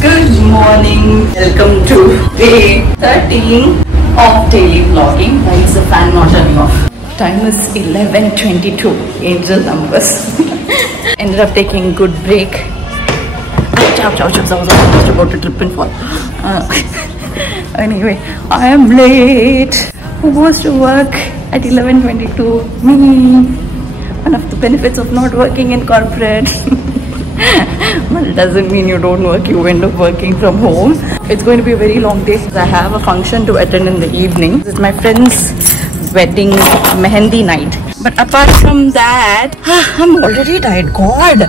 Good morning. Welcome to day 13 of daily vlogging. Why is the fan not turning off? Time is 11:22. Angel numbers. Ended up taking good break. Ouch, I was almost about to trip and fall. Anyway, I am late. Who goes to work at 11:22? Me. One of the benefits of not working in corporate. But it doesn't mean you don't work, you end up working from home. It's going to be a very long day. I have a function to attend in the evening. It's my friend's wedding mehendi night. But apart from that, I'm already tired, God.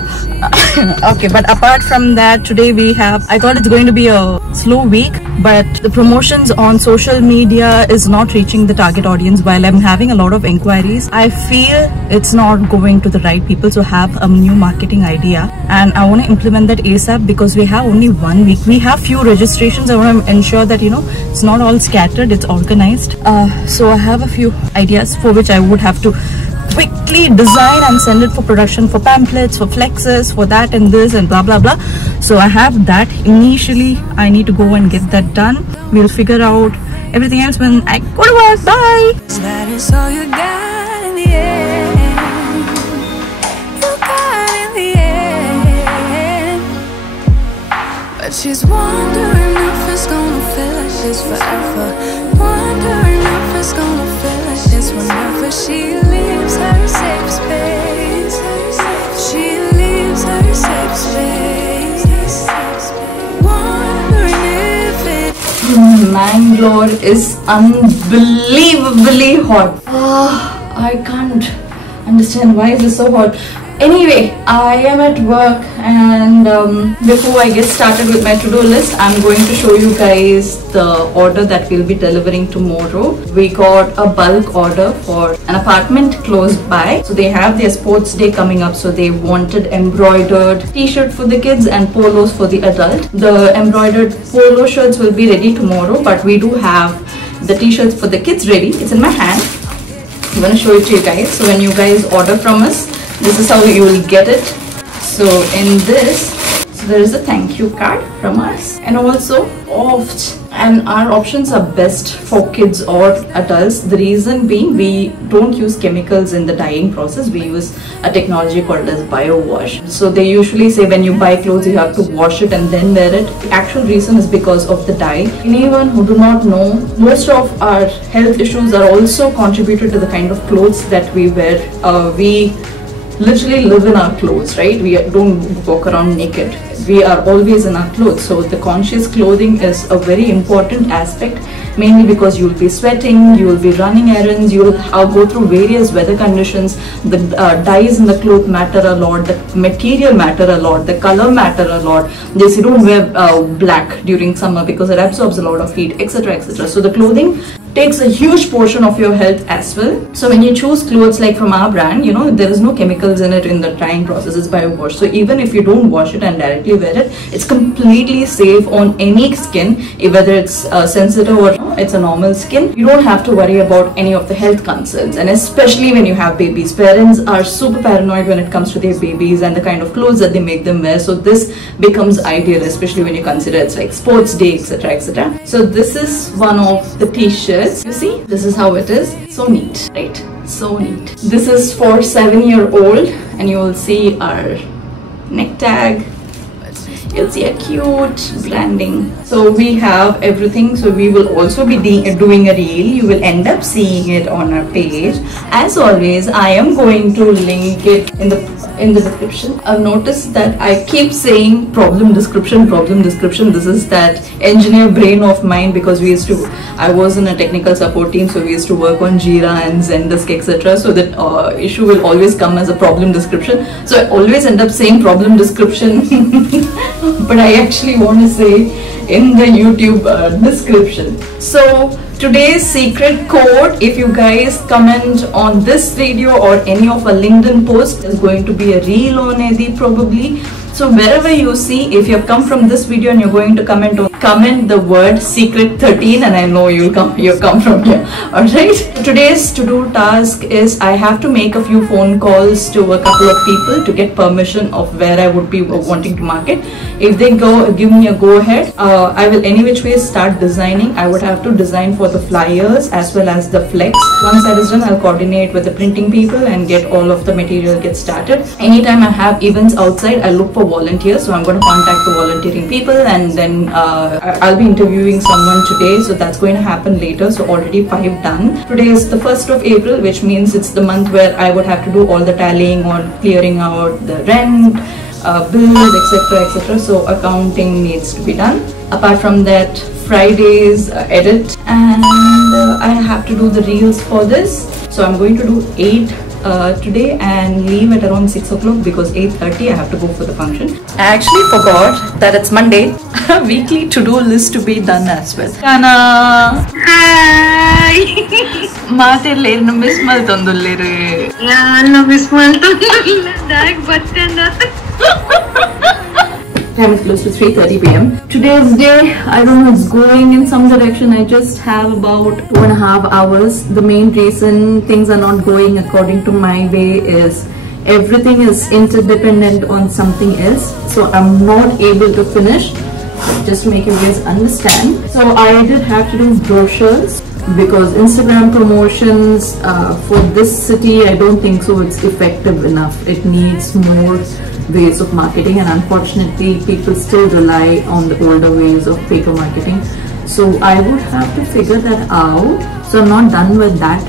Okay, but apart from that, today we have, I thought it's going to be a slow week, but the promotions on social media is not reaching the target audience. While I'm having a lot of inquiries, I feel it's not going to the right people. So have a new marketing idea and I want to implement that ASAP because we have only 1 week. We have few registrations. I want to ensure that, you know, it's not all scattered, it's organized. So I have a few ideas for which I would have to quickly design and send it for production, for pamphlets, for flexes, for that and this and blah blah blah. So I have that. Initially I need to go and get that done. We'll figure out everything else when I go to work. Bye. That is all you got in the end. You got in the end. But she's wondering if it's gonna feel like this forever. Wondering if it's gonna feel like this whenever she leaves her safe space. She leaves her safe space. Wondering if it... Mangalore is unbelievably hot. I can't understand why is it so hot. Anyway, I am at work and before I get started with my to-do list, I'm going to show you guys the order that we'll be delivering tomorrow. We got a bulk order for an apartment close by. So they have their sports day coming up. So they wanted embroidered t-shirt for the kids and polos for the adult. The embroidered polo shirts will be ready tomorrow, but we do have the t-shirts for the kids ready. It's in my hand. I'm going to show it to you guys. So when you guys order from us, this is how you will get it. So in this, so there is a thank you card from us and also oft, and our options are best for kids or adults. The reason being, we don't use chemicals in the dyeing process. We use a technology called as bio wash. So they usually say when you buy clothes you have to wash it and then wear it. The actual reason is because of the dye. Anyone who do not know, most of our health issues are also contributed to the kind of clothes that we wear. We literally live in our clothes, right? We don't walk around naked. We are always in our clothes. So the conscious clothing is a very important aspect, mainly because you will be sweating, you will be running errands, you will go through various weather conditions. The dyes in the cloth matter a lot, the material matter a lot, the color matter a lot. Yes, you don't wear black during summer because it absorbs a lot of heat, etc, etc. So the clothing takes a huge portion of your health as well. So when you choose clothes like from our brand, you know, there is no chemicals in it in the dyeing process. It's bio wash. So even if you don't wash it and directly wear it, it's completely safe on any skin, whether it's sensitive or it's a normal skin. You don't have to worry about any of the health concerns, and especially when you have babies. Parents are super paranoid when it comes to their babies and the kind of clothes that they make them wear. So this becomes ideal, especially when you consider it's like sports day, etc, etc. So this is one of the t-shirts. You see, this is how it is. So neat, right? So neat. This is for 7-year-old and you will see our neck tag. You'll see a cute branding. So we have everything. So we will also be doing a reel. You will end up seeing it on our page. As always, I am going to link it in the description. I've noticed that I keep saying problem description. This is that engineer brain of mine because I was in a technical support team, so we used to work on Jira and Zendesk, etc. So that issue will always come as a problem description. So I always end up saying problem description. But I actually want to say in the YouTube description. So today's secret code, if you guys comment on this video or any of our LinkedIn posts, is going to be a reel on Edi probably. So wherever you see, if you have come from this video and you're going to comment the word secret 13, and I know you've come from here. Alright. Today's to-do task is I have to make a few phone calls to a couple of people to get permission of where I would be wanting to market. If they give me a go ahead, I will any which way start designing. I would have to design for the flyers as well as the flex. Once that is done, I'll coordinate with the printing people and get all of the material get started. Anytime I have events outside, I look for volunteers. So I'm going to contact the volunteering people, and then I'll be interviewing someone today. So that's going to happen later. So already 5 done. Today is the 1st of April, which means it's the month where I would have to do all the tallying or clearing out the rent, bills, etc, etc. So accounting needs to be done. Apart from that, Friday's edit, and I have to do the reels for this. So I'm going to do 8 today and leave at around 6 o'clock because 8:30 I have to go for the function. I actually forgot that it's Monday. Weekly to-do list to be done as well. Gaana! Hi! Maatilleru miss maltondulleru. Yeah, miss maltondulleru. Dag battanda. Time is close to 3:30 p.m. Today's day, I don't know, it's going in some direction. I just have about 2.5 hours. The main reason things are not going according to my way is everything is interdependent on something else. So I'm not able to finish. Just to make you guys understand. So I did have to do brochures because Instagram promotions for this city, I don't think so it's effective enough. It needs more ways of marketing, and unfortunately people still rely on the older ways of paper marketing. So I would have to figure that out. So I'm not done with that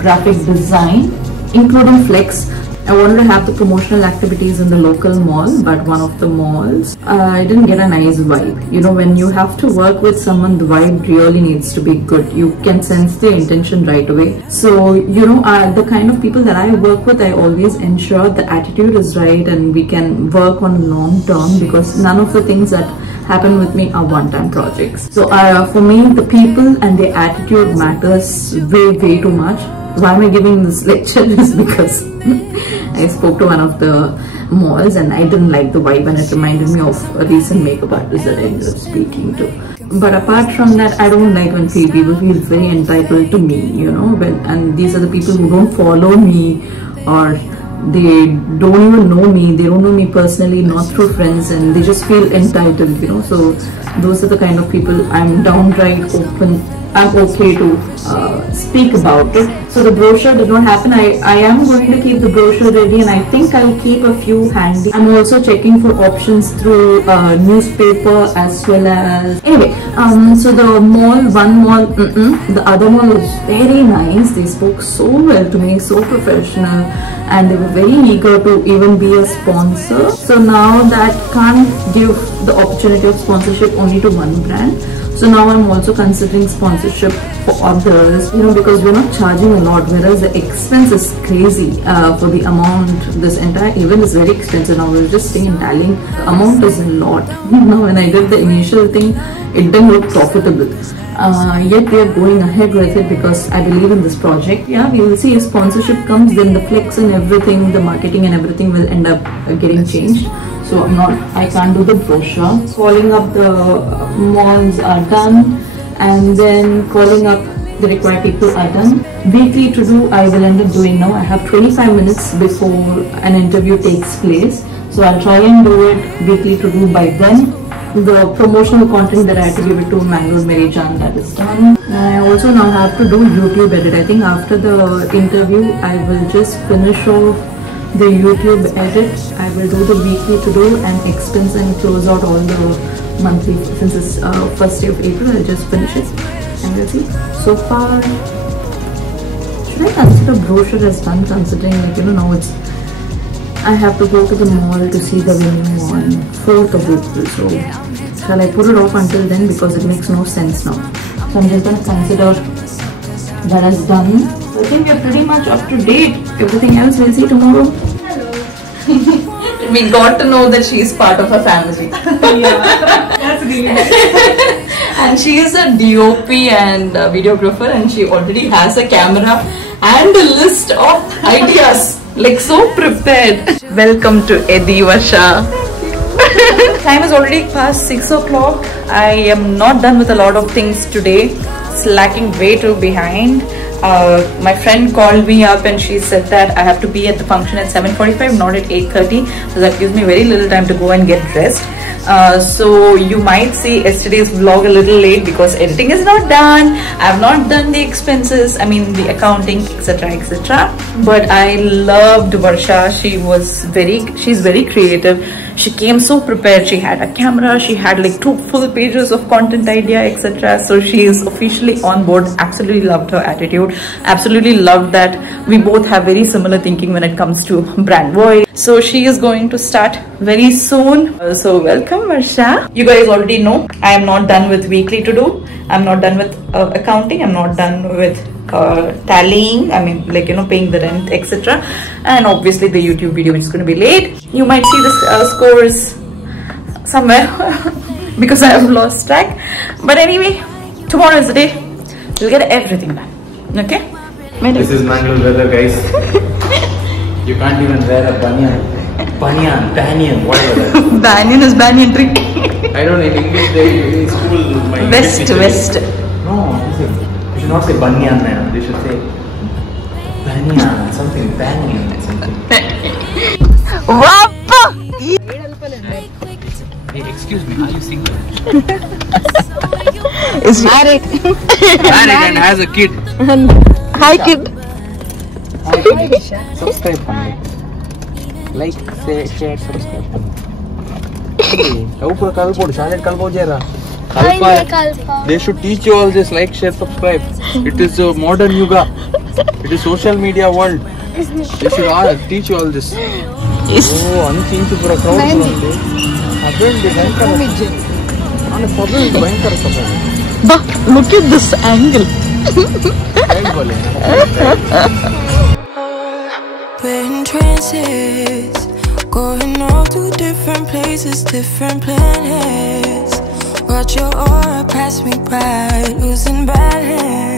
graphic design, including flex. I wanted to have the promotional activities in the local mall, but one of the malls, I didn't get a nice vibe. You know, when you have to work with someone, the vibe really needs to be good. You can sense their intention right away. So, you know, the kind of people that I work with, I always ensure the attitude is right and we can work on long term, because none of the things that happen with me are one-time projects. So for me, the people and their attitude matters way too much. Why am I giving this lecture? Is because I spoke to one of the malls and I didn't like the vibe, and it reminded me of a recent makeup artist that I ended up speaking to. But apart from that, I don't like when people feel very entitled to me, you know, and these are the people who don't follow me, or they don't even know me, they don't know me personally, not through friends, and they just feel entitled, you know. So those are the kind of people I'm downright open. I'm okay to speak about it. So the brochure did not happen. I am going to keep the brochure ready, and I think I'll keep a few handy. I'm also checking for options through newspaper as well as... Anyway, so the mall, one mall, the other mall is very nice. They spoke so well to me, so professional, and they were very eager to even be a sponsor. So now that can't give the opportunity of sponsorship only to one brand. So now I'm also considering sponsorship for others, you know, because we're not charging a lot, whereas the expense is crazy for the amount. This entire event is very expensive. Now we're just saying and tallying, the amount is a lot. Now when I did the initial thing, it didn't look profitable. Yet we are going ahead with it because I believe in this project. Yeah, we will see if sponsorship comes, then the flex and everything, the marketing and everything will end up getting changed. So I can't do the brochure. Calling up the malls are done, and then calling up the required people are done. Weekly to do I will end up doing now. I have 25 minutes before an interview takes place. So I'll try and do it weekly to do by then. The promotional content that I had to give it to Mangalore, Meri, that is done. I also now have to do YouTube edit. I think after the interview, I will just finish off the YouTube edit. I will do the weekly to do and expense and close out all the monthly. Since it's first day of April, I'll just finish it and we'll see. So far, should I consider brochure as done, considering, like, you know, now it's I have to go to the mall to see the venue on 4th of April. So shall I put it off until then, because it makes no sense now. So I'm just going to consider that as done. So I think we're pretty much up to date. Everything else we'll see tomorrow. Hello. We got to know that she's part of a family. Yeah, that's really nice. And she is a DOP and a videographer, and she already has a camera and a list of ideas. Like, so prepared. Welcome to Eddie Vasha. Time is already past 6 o'clock. I am not done with a lot of things today. Slacking way too behind. My friend called me up and she said that I have to be at the function at 7:45, not at 8:30. So that gives me very little time to go and get dressed. So you might see yesterday's vlog a little late because editing is not done. I have not done the expenses, I mean the accounting, etc, etc. But I loved Varsha. She's very creative. She came so prepared. She had a camera, she had like 2 full pages of content idea, etc. So she is officially on board. Absolutely loved her attitude. Absolutely loved that we both have very similar thinking when it comes to brand voice. So she is going to start very soon. So welcome Varsha. You guys already know I am not done with weekly to do. I'm not done with accounting. I'm not done with tallying, I mean like, you know, paying the rent, etc. And obviously the YouTube video which is going to be late. You might see the scores somewhere because I have lost track. But anyway, tomorrow is the day. We'll get everything done. Okay? This is Mangalore weather, guys. You can't even wear a banyan, whatever. Banyan is banyan tree. I don't know, in English they in school my West. No, listen. They should not say banyan, man. They should say banyan, something banyan, something. Hey, excuse me, are you single? Is married. Married and has a kid. Hi kid. Subscribe pannu. Like, share, subscribe pannu. They should teach you all this, like, share, subscribe. It is a modern yuga. It is social media world. They should all teach you all this. Oh, unchange for a crowd. Look at this angle. We're in trances, going off to different places, different planets. Watch your aura pass me by, losing balance.